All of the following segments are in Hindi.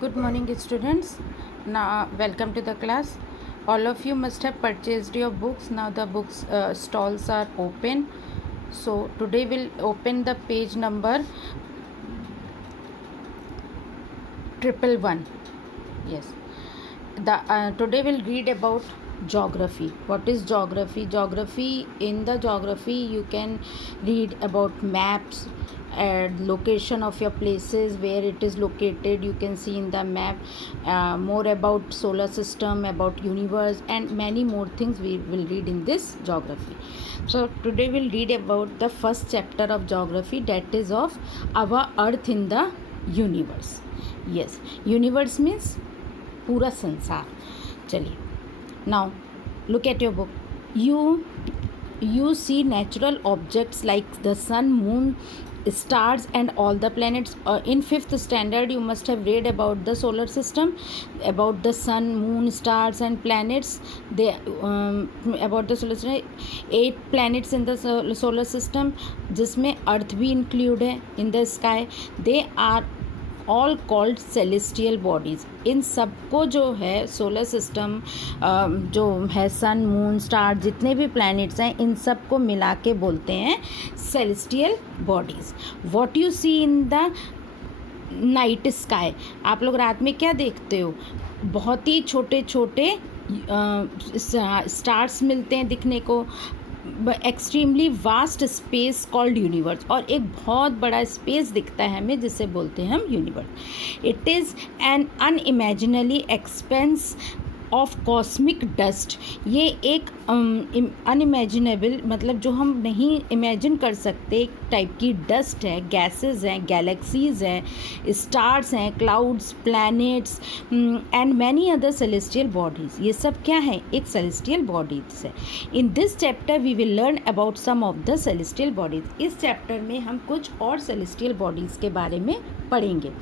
Good morning, students. Now, welcome to the class. All of you must have purchased your books. Now the books stalls are open. So today we'll open the page number 111. Yes. Today we'll read about geography. What is geography? In the geography you can read about maps and location of your places, where it is located. You can see in the map more about solar system, about universe, and many more things we will read in this geography. So today we'll read about the first chapter of geography, that is of our earth in the universe. Yes, universe means पूरा संसार. चलिए, now look at your book. You see natural objects like the sun, moon, stars and all the planets. In 5th standard you must have read about the solar system, about the sun, moon, stars and planets. About the solar system, 8 planets in the solar system, जिसमें अर्थ भी इंक्लूड है in the sky. They are all called celestial bodies. इन सबको जो है सोलर सिस्टम जो है, सन, मून, स्टार, जितने भी प्लैनेट्स हैं, इन सब को मिला के बोलते हैं celestial bodies. What you see in the night sky. आप लोग रात में क्या देखते हो? बहुत ही छोटे छोटे स्टार्स मिलते हैं दिखने को. Extremely vast space called universe. और एक बहुत बड़ा स्पेस दिखता है हमें, जिसे बोलते हैं हम universe. It is an unimaginably expanse of cosmic dust. ये एक अनइमेजिनेबल, मतलब जो हम नहीं इमेजिन कर सकते टाइप की डस्ट है, गैसेस हैं, गैलेक्सीज हैं, स्टार्स हैं, clouds, planets and many other celestial bodies. ये सब क्या है? एक सेलेस्टियल बॉडीज़ है. In this chapter we will learn about some of the celestial bodies. इस चैप्टर में हम कुछ और सेलेस्टियल बॉडीज़ के बारे में पढ़ेंगे.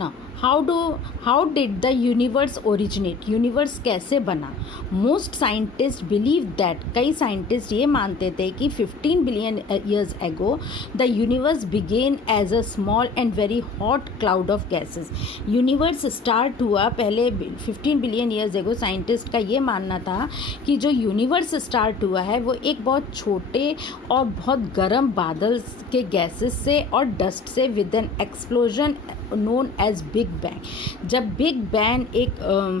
Now, how did the universe originate? Universe कैसे बना? मोस्ट साइंटिस्ट बिलीव दैट, कई साइंटिस्ट ये मानते थे कि 15 billion years ago the universe began as a small and very hot cloud of gases. Universe start हुआ पहले 15 बिलियन ईयर्स एगो. साइंटिस्ट का ये मानना था कि जो यूनिवर्स स्टार्ट हुआ है वो एक बहुत छोटे और बहुत गर्म बादल के गैसेस से और डस्ट से with an explosion known as big bang. जब बिग बैंग एक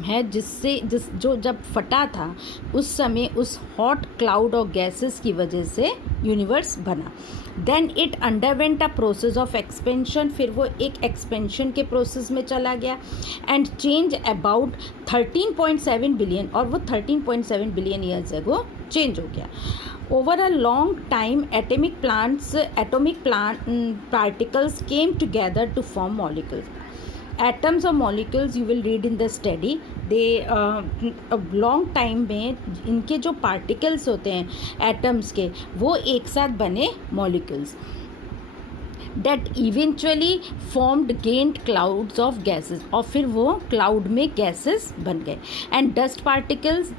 है जो जब फटा था, उस समय उस हॉट क्लाउड और गैसेस की वजह से यूनिवर्स बना. Then it underwent a process of expansion. फिर वो एक एक्सपेंशन के प्रोसेस में चला गया एंड चेंज अबाउट 13.7 बिलियन, और वो 13.7 बिलियन ईयर्स एगो चेंज हो गया. Over a long time, atomic particles came together to form molecules. Atoms or molecules you will read in the study. They a long time में इनके जो particles होते हैं atoms के, वो एक साथ बने molecules that eventually formed gained clouds of gases. और फिर वो cloud में gases बन गए and dust particles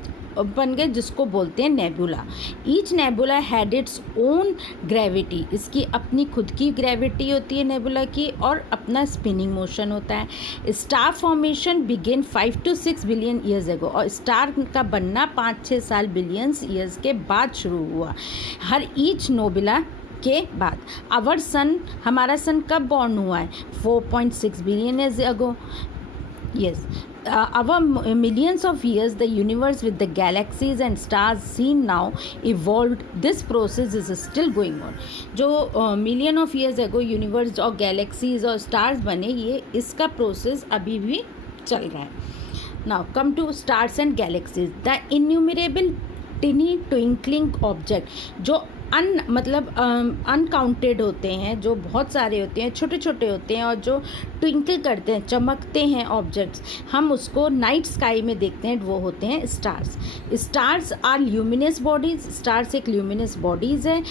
बन गए, जिसको बोलते हैं nebula. Each nebula had its own gravity. इसकी अपनी खुद की ग्रेविटी होती है नेबुला की, और अपना स्पिनिंग मोशन होता है. Star formation begin 5 to 6 billion years एगो. और स्टार का बनना 5-6 साल बिलियंस ईयर्स के बाद शुरू हुआ, हर ईच नोबुला के बाद. आवर सन, हमारा सन कब बॉर्न हुआ है? 4.6 बिलियन ईयर्स एगो. yes. Our millions of years, the universe with the galaxies and stars seen now evolved. This process is still going on. जो million of years ago universe और गैलेक्सीज और स्टार्स बने, ये इसका प्रोसेस अभी भी चल रहा है. Now come to stars and galaxies. The innumerable tiny twinkling object, जो मतलब अनकाउंटेड होते हैं, जो बहुत सारे होते हैं, छोटे छोटे होते हैं, और जो ट्विंकल करते हैं, चमकते हैं ऑब्जेक्ट्स, हम उसको नाइट स्काई में देखते हैं, वो होते हैं stars. Stars are luminous bodies. Stars एक ल्यूमिनस बॉडीज़ है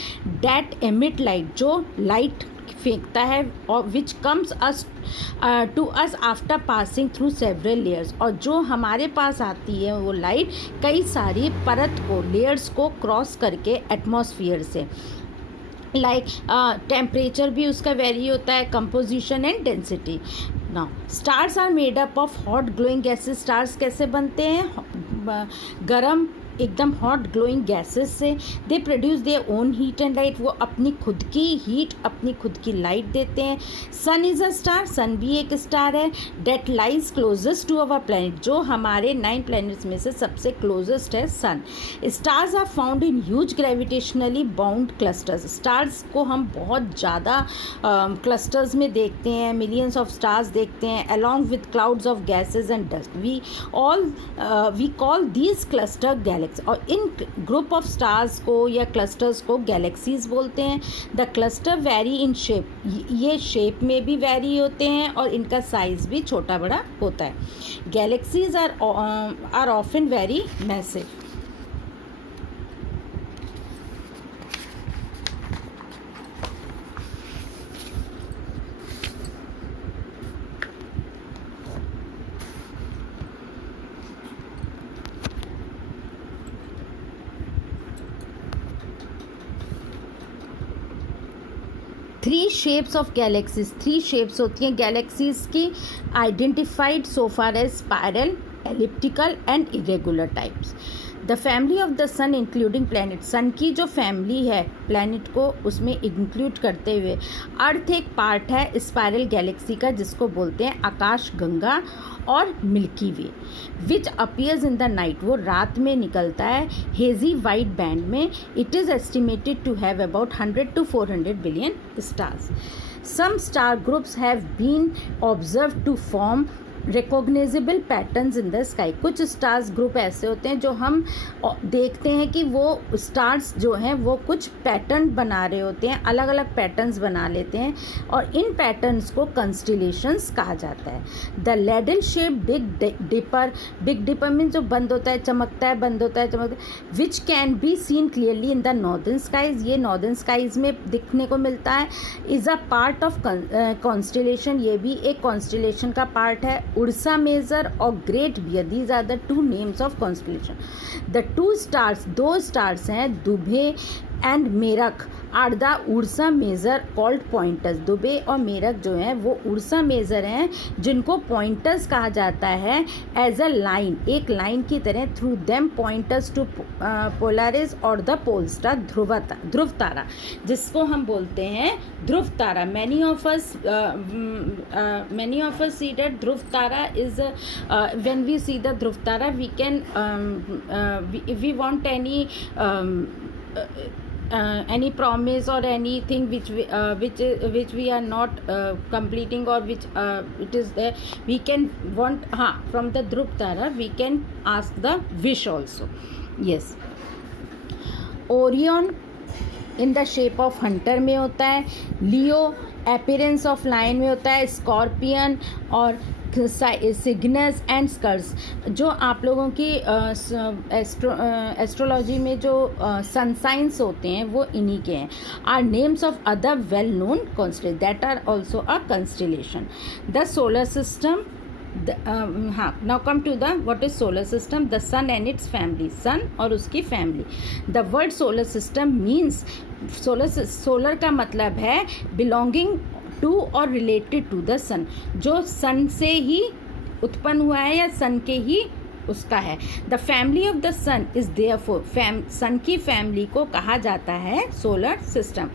डैट एमिट लाइट, जो लाइट फेंकता है, और which comes us to us after passing through several layers. और जो हमारे पास आती है वो लाइट कई सारी परत को, लेयर्स को क्रॉस करके एटमॉस्फेयर से. लाइक टेम्परेचर भी उसका वेरी होता है, composition and density. Now stars are made up of hot glowing gases. स्टार्स कैसे बनते हैं? गरम एकदम हॉट ग्लोइंग गैसेस से. They produce their own heat and light. वो अपनी खुद की हीट, अपनी खुद की लाइट देते हैं. सन इज़ अ स्टार. सन भी एक स्टार है. That lies closest to our planet. जो हमारे 9 प्लैनेट्स में से सबसे क्लोजेस्ट है sun. Stars are found in huge gravitationally bound clusters. Stars को हम बहुत ज़्यादा क्लस्टर्स में देखते हैं, मिलियंस ऑफ स्टार्स देखते हैं, along with clouds of gases and dust. We call these cluster galaxy. और इन ग्रुप ऑफ स्टार्स को या क्लस्टर्स को गैलेक्सीज बोलते हैं. The cluster very in shape. ये शेप में भी वेरी होते हैं और इनका साइज़ भी छोटा बड़ा होता है. Galaxies are often very massive. Three shapes of galaxies. 3 shapes होती हैं गैलेक्सीज की. Identified so far as spiral, elliptical and irregular types. The family of the sun including planet. Sun की जो फैमिली है प्लैनेट को उसमें इंक्लूड करते हुए अर्थ एक पार्ट है स्पायरल गैलेक्सी का, जिसको बोलते हैं आकाश गंगा और milky way, which appears in the night. वो रात में निकलता है हेजी वाइट बैंड में. It is estimated to have about 100 to 400 billion stars. Some star groups have been observe to form recognisable patterns in the sky. कुछ स्टार्स ग्रुप ऐसे होते हैं जो हम देखते हैं कि वो स्टार्स जो हैं वो कुछ पैटर्न बना रहे होते हैं, अलग अलग पैटर्न्स बना लेते हैं और इन पैटर्न्स को कंस्टिलेशंस कहा जाता है. The ladle shape big dipper mean जो बंद होता है चमकता है, बंद होता है चमकता है, which can be seen clearly in the northern skies. ये नॉर्दर्न स्काईज में दिखने को मिलता है. Is a part of constellation. ये भी एक कॉन्स्टिलेशन का पार्ट है. उर्सा मेजर और great bear, these are the 2 names of constellation. The 2 stars, 2 stars हैं Dubhe and Merak are the Ursa Major called pointers. Dubhe और मेरक जो हैं वो उर्सा मेजर हैं जिनको पॉइंटर्स कहा जाता है. एज अ लाइन, एक लाइन की तरह. Through them pointers to Polaris और the pole star, Dhruv Tara, जिसको हम बोलते हैं Dhruv Tara. Many of us see that Dhruv Tara is when we see the Dhruv Tara we can if we want any promise or anything which we are not completing or which it is there, we can want from the Dhruv Tara we can ask the wish also. Yes. Orion in the shape of Hunter में होता है. लियो अपीयरेंस ऑफ लायन में होता है. स्कॉर्पियन और सिग्नस एंड स्कर्स, जो आप लोगों की एस्ट्रोलॉजी में जो सन साइंस होते हैं वो इन्हीं के हैं. Are names of other well known constellation that are also a constellation. The solar system. Now come to the what is solar system. The sun and its family. Sun और उसकी फैमिली. The word solar system means, solar का मतलब है बिलोंगिंग टू और रिलेटेड टू द सन, जो सन से ही उत्पन्न हुआ है या सन के ही उसका है. The family of the sun is therefore, sun की फैमिली को कहा जाता है solar system.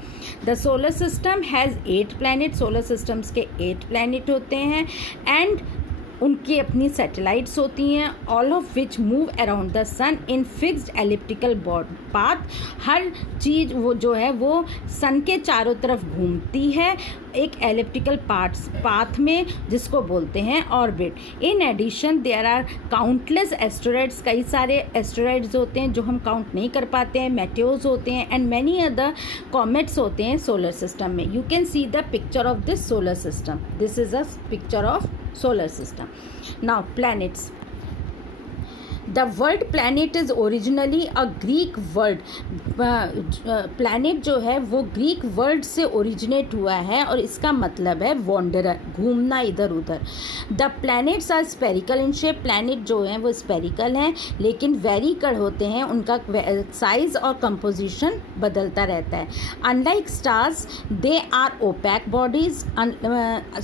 The solar system has 8 planet. Solar systems के 8 प्लैनेट होते हैं एंड उनकी अपनी सैटेलाइट्स होती हैं. All of which move around the sun in fixed elliptical path. हर चीज़ वो जो है वो सन के चारों तरफ घूमती है एक एलिप्टिकल पाथ में, जिसको बोलते हैं orbit. In addition there are countless asteroids. कई सारे एस्टेरॉइड्स होते हैं जो हम काउंट नहीं कर पाते हैं. मेटेओर्स होते हैं एंड मैनी अदर कॉमेट्स होते हैं सोलर सिस्टम में. You can see the picture of this solar system. This is a picture of solar system. Now planets. The word planet is originally a Greek word. Planet जो है वो ग्रीक वर्ड से ओरिजिनेट हुआ है और इसका मतलब है वॉन्डरर, घूमना इधर उधर। The planets are spherical in shape. Planet जो हैं वो स्पेरिकल हैं लेकिन वेरीकल होते हैं, उनका साइज़ और कंपोजिशन बदलता रहता है। Unlike stars they are opaque bodies, unlike